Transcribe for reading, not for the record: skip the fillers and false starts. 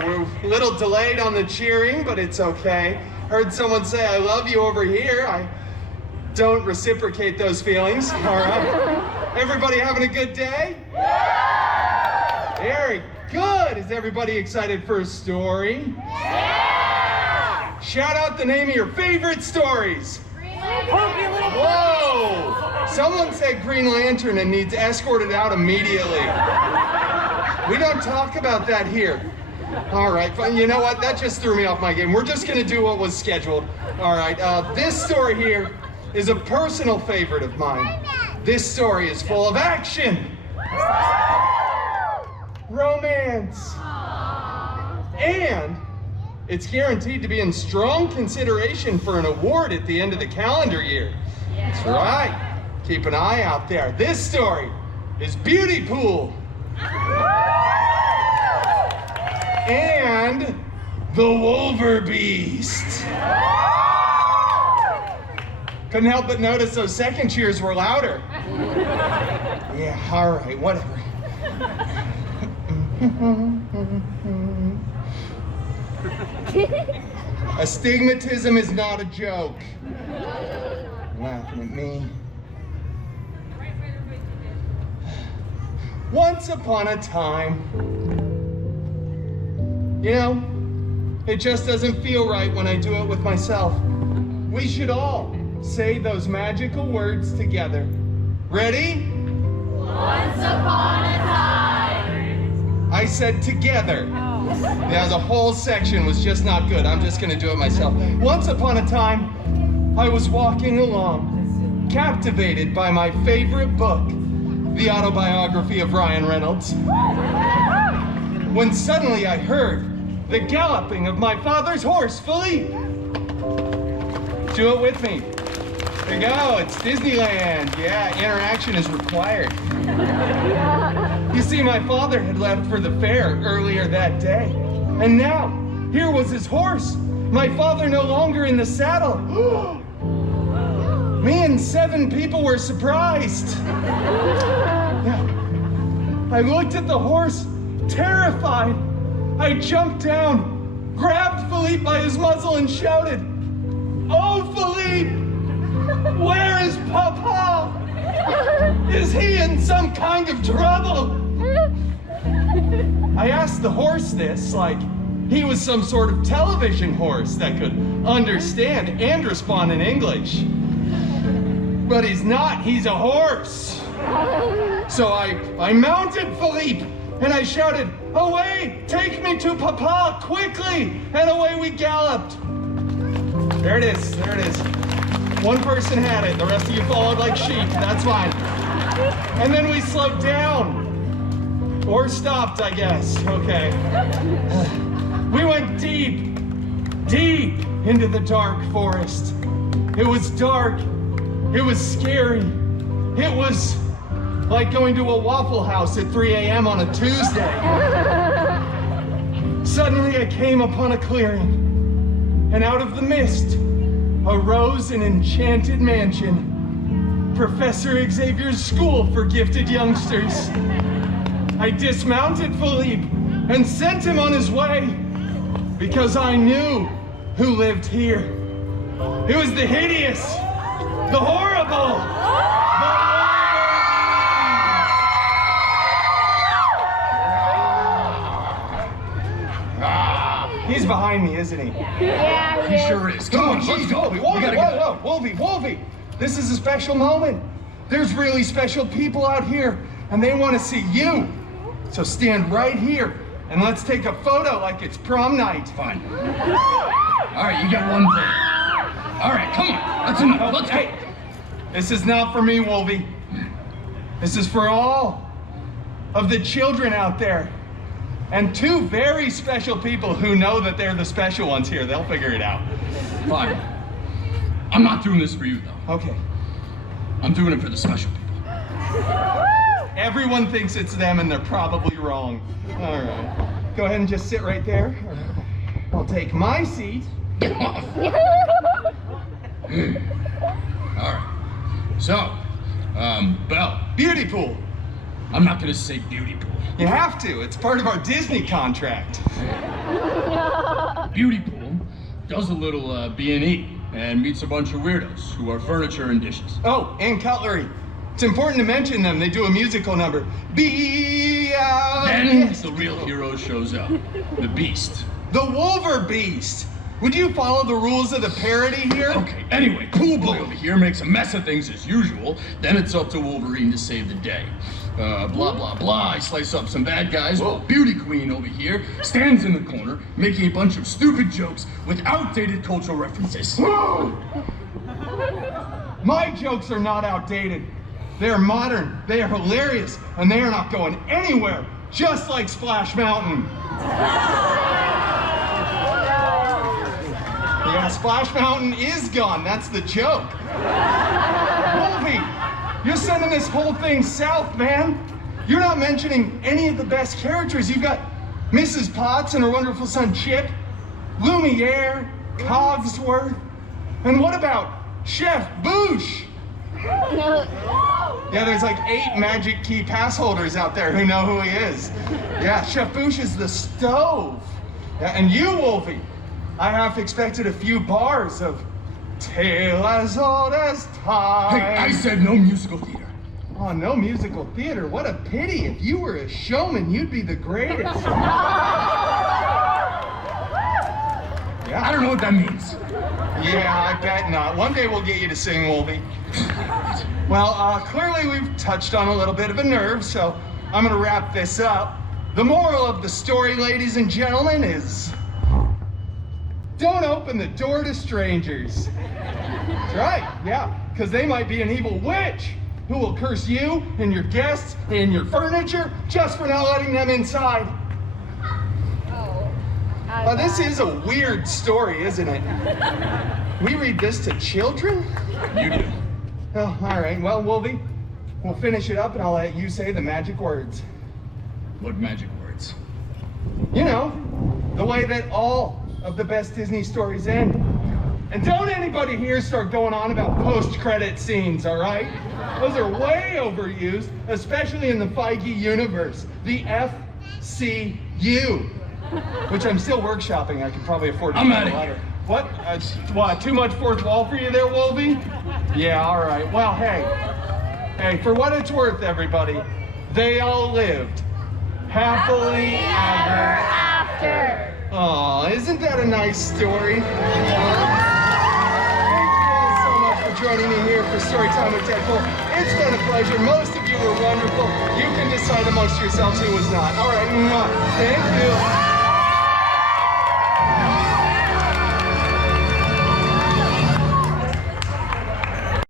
there. We're a little delayed on the cheering, but it's okay. Heard someone say, I love you over here. I don't reciprocate those feelings, all right? Everybody having a good day? Yeah! Very good. Is everybody excited for a story? Yeah! Shout out the name of your favorite stories. Whoa! Someone said Green Lantern and needs escorted out immediately. We don't talk about that here. All right, fine. You know what? That just threw me off my game. We're just gonna do what was scheduled. All right, this story here is a personal favorite of mine. This story is full of action, romance, and it's guaranteed to be in strong consideration for an award at the end of the calendar year. That's right. Keep an eye out there. This story is Beautypool. And the Wolverbeast. Couldn't help but notice those second cheers were louder. Yeah, all right, whatever. Astigmatism is not a joke. Laughing at me. Once upon a time, you know, it just doesn't feel right when I do it with myself. We should all say those magical words together. Ready? Once upon a time. I said together. Yeah, the whole section was just not good. I'm just gonna do it myself. Once upon a time, I was walking along, captivated by my favorite book, the autobiography of Ryan Reynolds, when suddenly I heard the galloping of my father's horse, Philippe. Do it with me. There you go, it's Disneyland. Yeah, interaction is required. You see, my father had left for the fair earlier that day, and now, here was his horse. My father no longer in the saddle. Me and 7 people were surprised. Now, I looked at the horse, terrified. I jumped down, grabbed Philippe by his muzzle and shouted, "Oh, Philippe, where is Papa? Is he in some kind of trouble?" I asked the horse this like he was some sort of television horse that could understand and respond in English. But he's not, he's a horse. So I mounted Philippe and I shouted, "Away, take me to Papa, quickly!" And away we galloped. There it is, there it is. One person had it, the rest of you followed like sheep, that's fine. And then we slowed down. Or stopped, I guess, okay. We went deep, deep into the dark forest. It was dark, it was scary. It was like going to a Waffle House at 3 a.m. on a Tuesday. Suddenly I came upon a clearing, and out of the mist arose an enchanted mansion, Professor Xavier's school for gifted youngsters. I dismounted Philippe and sent him on his way because I knew who lived here. It was the hideous, the horrible, He's behind me, isn't he? Yeah, He sure is. Come on, let's go. Wolvie, this is a special moment. There's really special people out here, and they want to see you. So stand right here, and let's take a photo like it's prom night. Fine. All right, you got one thing. All right, come on. That's enough. Let's go. Hey, this is not for me, Wolvie. This is for all of the children out there. And 2 very special people who know that they're the special ones here. They'll figure it out. Fine. I'm not doing this for you, though. Okay. I'm doing it for the special people. Everyone thinks it's them, and they're probably wrong. All right. Go ahead and just sit right there. I'll take my seat. Get off. All right. So, Belle. Beautypool. I'm not gonna say Beautypool. You have to. It's part of our Disney contract. Beautypool does a little B&E and meets a bunch of weirdos who are furniture and dishes. Oh, and cutlery. It's important to mention them. They do a musical number. Then the real hero shows up. The Beast. The Wolver Beast. Would you follow the rules of the parody here? Okay, anyway, Pool Boy over here makes a mess of things as usual. Then it's up to Wolverine to save the day. Blah, blah, blah. I slice up some bad guys. While Beauty Queen over here stands in the corner making a bunch of stupid jokes with outdated cultural references. My jokes are not outdated. They are modern, they are hilarious, and they are not going anywhere, just like Splash Mountain. Yeah, Splash Mountain is gone, that's the joke. Wolfie, you're sending this whole thing south, man. You're not mentioning any of the best characters. You've got Mrs. Potts and her wonderful son Chip, Lumiere, Cogsworth, and what about Chef Boosh? Yeah, there's like 8 magic key pass holders out there who know who he is. Yeah, Chef Boosh is the stove. Yeah, and you, Wolfie, I half expected a few bars of Tale as Old as Time. Hey, I said no musical theater. Oh, no musical theater. What a pity. If you were a showman, you'd be the greatest. Yeah. I don't know what that means. Yeah, I bet not. One day we'll get you to sing, Wolfie. Well, clearly we've touched on a little bit of a nerve, so I'm gonna wrap this up. The moral of the story, ladies and gentlemen, is don't open the door to strangers. That's right, yeah, because they might be an evil witch who will curse you and your guests and your furniture just for not letting them inside. This is a weird story, isn't it? We read this to children? You do. Oh, all right. Well, Wolfie, we'll finish it up and I'll let you say the magic words. What magic words? You know, the way that all of the best Disney stories end. And don't anybody here start going on about post-credit scenes, all right? Those are way overused, especially in the Feige universe, the FCU. Which I'm still workshopping. I could probably afford to I'm get outta a letter. here. What? What? Too much fourth wall for you there, Wolfie? Yeah, all right. Well, hey, for what it's worth, everybody, they all lived happily ever After. Aw, isn't that a nice story? Thank you all so much for joining me here for Storytime with Deadpool. It's been a pleasure. Most of you were wonderful. You can decide amongst yourselves who was not. All right, thank you.